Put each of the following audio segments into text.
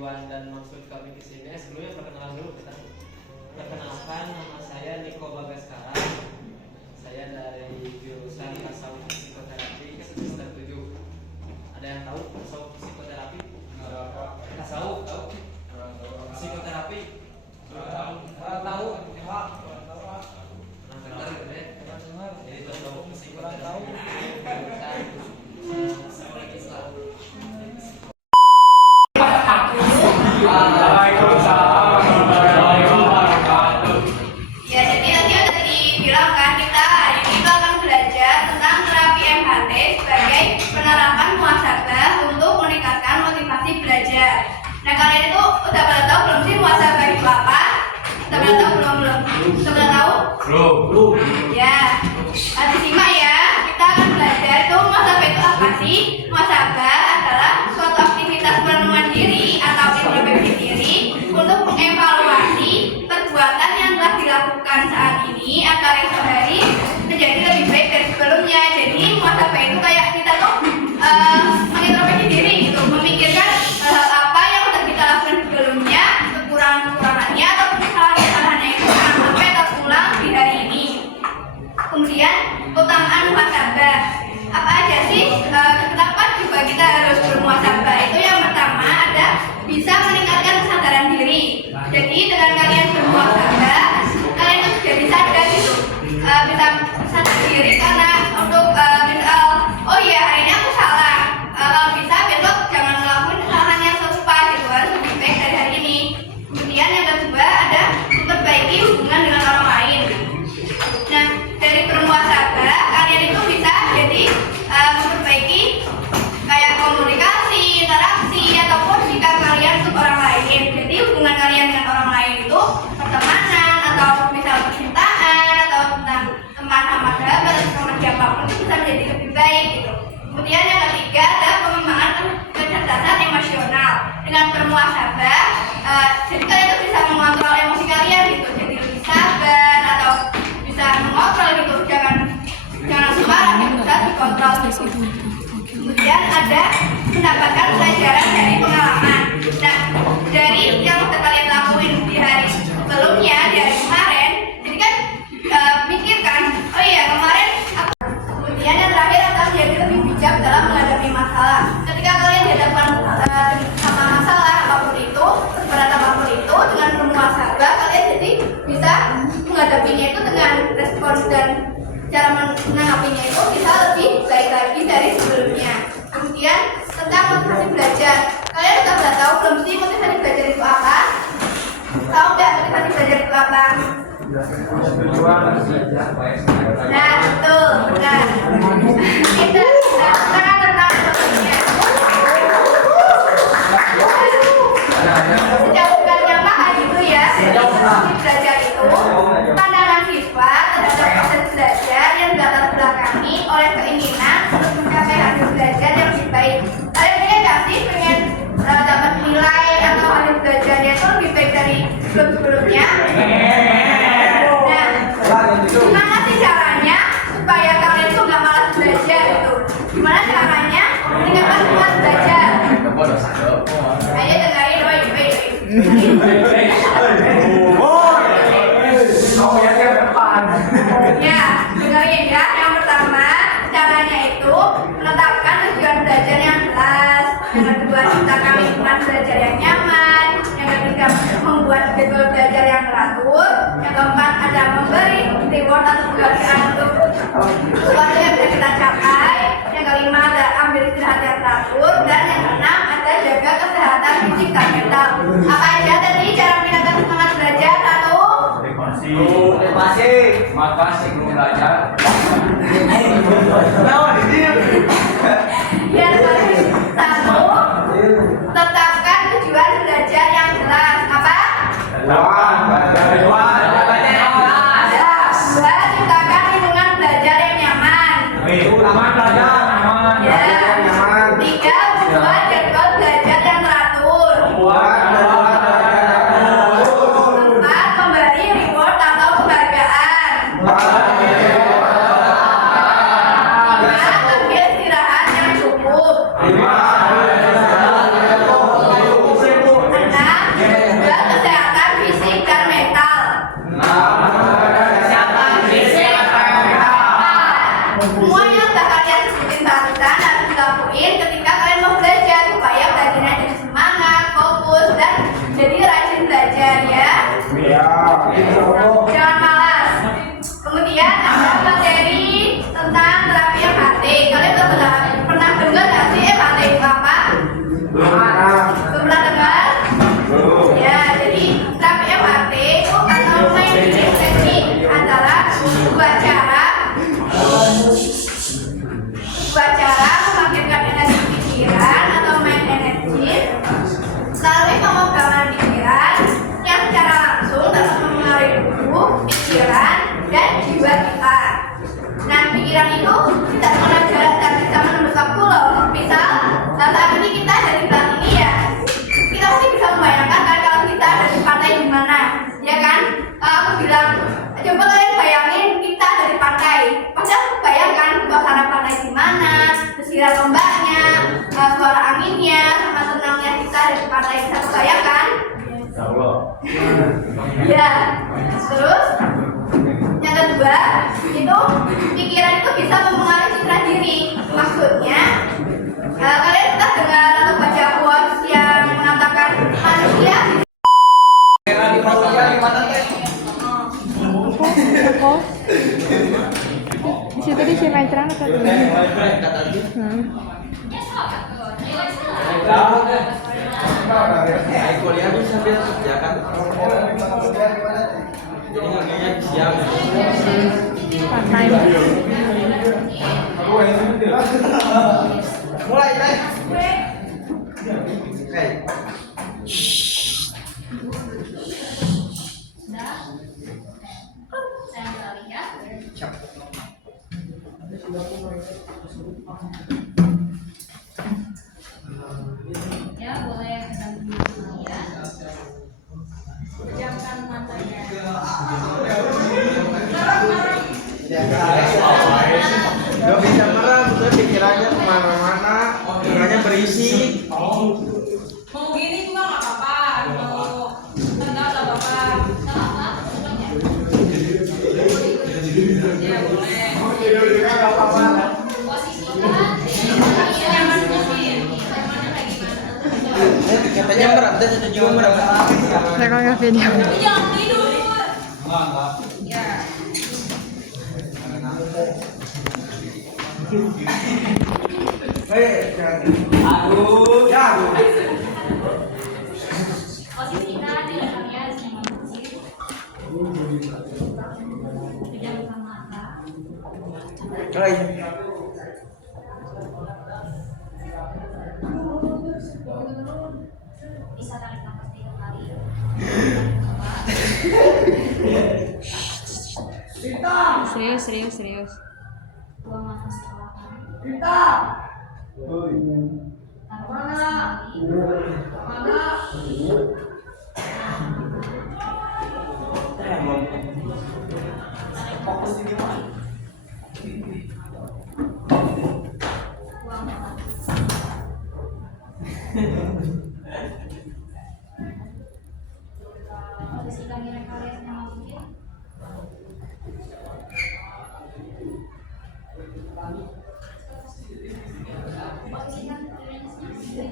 tujuan dan maksud kami ke sini. Sebelumnya perkenalan dulu kita. Perkenalkan, nama saya Niko Bagaskara. Saya dari jurusan tasawuf psikoterapi semester 7. Ada yang tahu tasawuf psikoterapi? Tasawuf tahu? Psikoterapi? Tahu? Jadi tasawuf psikoterapi jurusan Islam. Ya, jadi tadi udah dibilang kan kita hari ini akan belajar tentang terapi MHT sebagai penerapan muhasabah untuk meningkatkan motivasi belajar. Nah, kalian itu udah pada tahu belum sih muhasabah itu apa? Udah pada tahu belum? Sudah tahu? Belum. Ya, disimak ya. Kita akan belajar itu muhasabah itu apa sih? Muhasabah adalah suatu aktivitas perenungan diri atau introspeksi diri untuk mengevaluasi perbuatan yang telah dilakukan saat ini agar esok hari menjadi lebih baik dari sebelumnya. Jadi muhasabah itu kayak kita tuh mengintrospeksi diri gitu, memikirkan hal apa yang sudah kita lakukan sebelumnya, kekurangan-kekurangannya atau kesalahan-kesalahannya itu jangan sampai terulang di hari ini. Kemudian keutamaan muhasabah apa aja sih? Kenapa juga kita harus bermuhasabah? Itu yang pertama ada bisa meningkatkan kesadaran diri. Jadi dengan kalian bermuhasabah, kalian tuh jadi sadar gitu, bisa sadar diri karena untuk misal, oh iya hari ini aku salah, kalau bisa besok jangan ngelakuin kesalahan yang serupa gitu, harus lebih baik dari hari ini. Kemudian yang kedua ada memperbaiki hubungan dengan orang lain. Nah, dari bermuhasabah kalian itu bisa jadi memperbaiki kayak komunikasi, interaksi ataupun sikap kalian untuk orang lain. Jadi hubungan kalian dengan orang lain itu pertemanan atau misal percintaan atau tentang teman sama sahabat atau sama siapapun itu bisa menjadi lebih baik gitu. Kemudian yang ketiga ada pengembangan kecerdasan emosional. Dengan bermuhasabah, jadi kalian itu bisa mengontrol emosi kalian gitu. Jadi lebih sabar atau bisa mengontrol gitu, jangan marah gitu, bisa dikontrol gitu. Kemudian ada mendapatkan pelajaran dari pengalaman. Nah, dari yang sudah kalian lakuin di hari sebelumnya, di hari kemarin, jadi kan pikirkan, oh iya kemarin aku. Kemudian yang terakhir adalah jadi lebih bijak dalam menghadapi masalah. Ketika kalian dihadapkan sama masalah apapun itu, berat apapun itu, dengan bermuhasabah kalian jadi bisa menghadapinya itu dengan respons dan cara menanggapinya itu bisa lebih baik lagi dari sebelumnya. Kemudian tentang motivasi belajar, kalian sudah tahu belum sih motivasi belajar itu apa? Tahu nggak motivasi belajar itu apa? Nah, betul, benar. Kita sangat tentang motivasinya. Sejak bulannya Maha itu ya, motivasi belajar itu pandangan siswa terhadap proses belajar yang dilatar belakangi oleh keinginan untuk mencapai hasil belajar yang lebih baik. Kalian punya nggak sih pengen dapat nilai atau hasil belajarnya itu lebih baik dari sebelumnya? Nah, gimana sih caranya supaya kalian tuh nggak malas belajar gitu? Gimana caranya meningkatkan semangat belajar? Ayo dengerin, baik-baik. Ya, dengerin ya. Yang pertama, caranya itu menetapkan tujuan belajar yang jelas. Yang kedua, ciptakan lingkungan belajar yang nyaman. Yang ketiga, membuat jadwal belajar yang teratur. Yang keempat, ada memberi reward atau penghargaan untuk sesuatu yang bisa kita capai. Yang kelima, ada ambil istirahat yang teratur. Dan yang keenam, ada jaga kesehatan fisik dan mental. Apa aja tadi cara meningkatkan semangat belajar? Satu. Makasih belum belajar. Ya, satu. Tetapkan tujuan belajar yang jelas. Apa? Dua, ciptakan lingkungan belajar yang nyaman. Ya. Tiga, membuat jadwal belajar yang teratur. Empat, memberi reward atau penghargaan. Lima, lakuin ketika kalian mau belajar supaya belajarnya jadi semangat, fokus, dan jadi rajin belajar ya. Jangan malas. Kemudian ada materi tentang terapi MHT. Kalian pernah dengar nggak sih MHT itu apa? Belum pernah dengar? Ya, jadi terapi MHT itu atau managing teknik adalah dua cara membangkitkan energi pikiran atau main energi melalui pemrograman pikiran yang secara langsung dapat mempengaruhi tubuh, pikiran, dan jiwa kita. Nah, pikiran itu tidak mengenal jarak dan bisa menembus waktu loh. Misal, saat ini kita ada di tempat ini ya, kita pasti bisa membayangkan kan kalau kita ada di pantai di mana, ya kan? Aku bilang, coba kalian bayangin kita ada di pantai. Pasti aku bayangkan suasana pantai di mana, desiran ombaknya, suara anginnya, sama tenangnya kita ada di pantai. Bisa kebayangkan? Ya, terus yang kedua itu pikiran itu bisa mempengaruhi citra diri. Maksudnya kalian pernah dengar atau baca quotes yang mengatakan manusia di situ di sinetron atau di kuliah bisa sambil kerja kan, jadi ngerjainnya siang. part time. Mulai deh. Oke. Ya, boleh mendampingi kalian. Pejamkan matanya. Gak bisa merem, terus pikirannya kemana-mana, pikirannya berisi. Mau gini juga nggak apa-apa. Mau enggak apa-apa. Nggak apa-apa. Ya boleh. Posisikan. Nyaman posisi. Nyamannya kayak gimana? Katanya merem, dan ada juga merem. Rekam ke video. Tapi jangan tidur. Ya. Posisikan diri kalian senyaman mungkin. Pejamkan mata. Bisa tarik nafas 3 kali. Serius. Buang nafas perlahan. Tarik nafas kembali. Buang nafas. Posisikan diri kalian senyaman mungkin. Posisikan dirinya senyaman mungkin.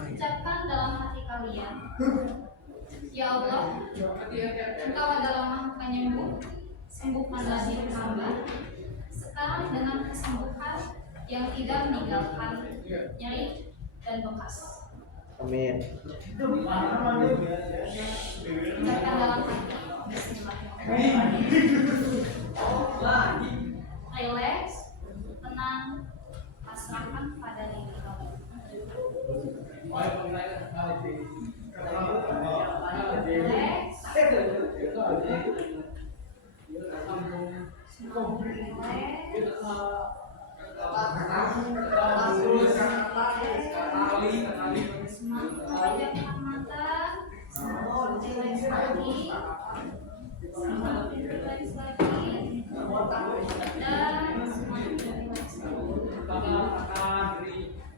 Ucapkan dalam hati kalian, ya Allah, Engkau adalah Maha Penyembuh, sembuhkanlah diri hamba sekarang dengan kesembuhan yang tidak meninggalkan nyeri dan bekas. Amin. Ucapkan dalam hati, Bismillahirrahmanirrahim. Relax, tenang, pasrahkan pada diri kamu. Relax. Jadi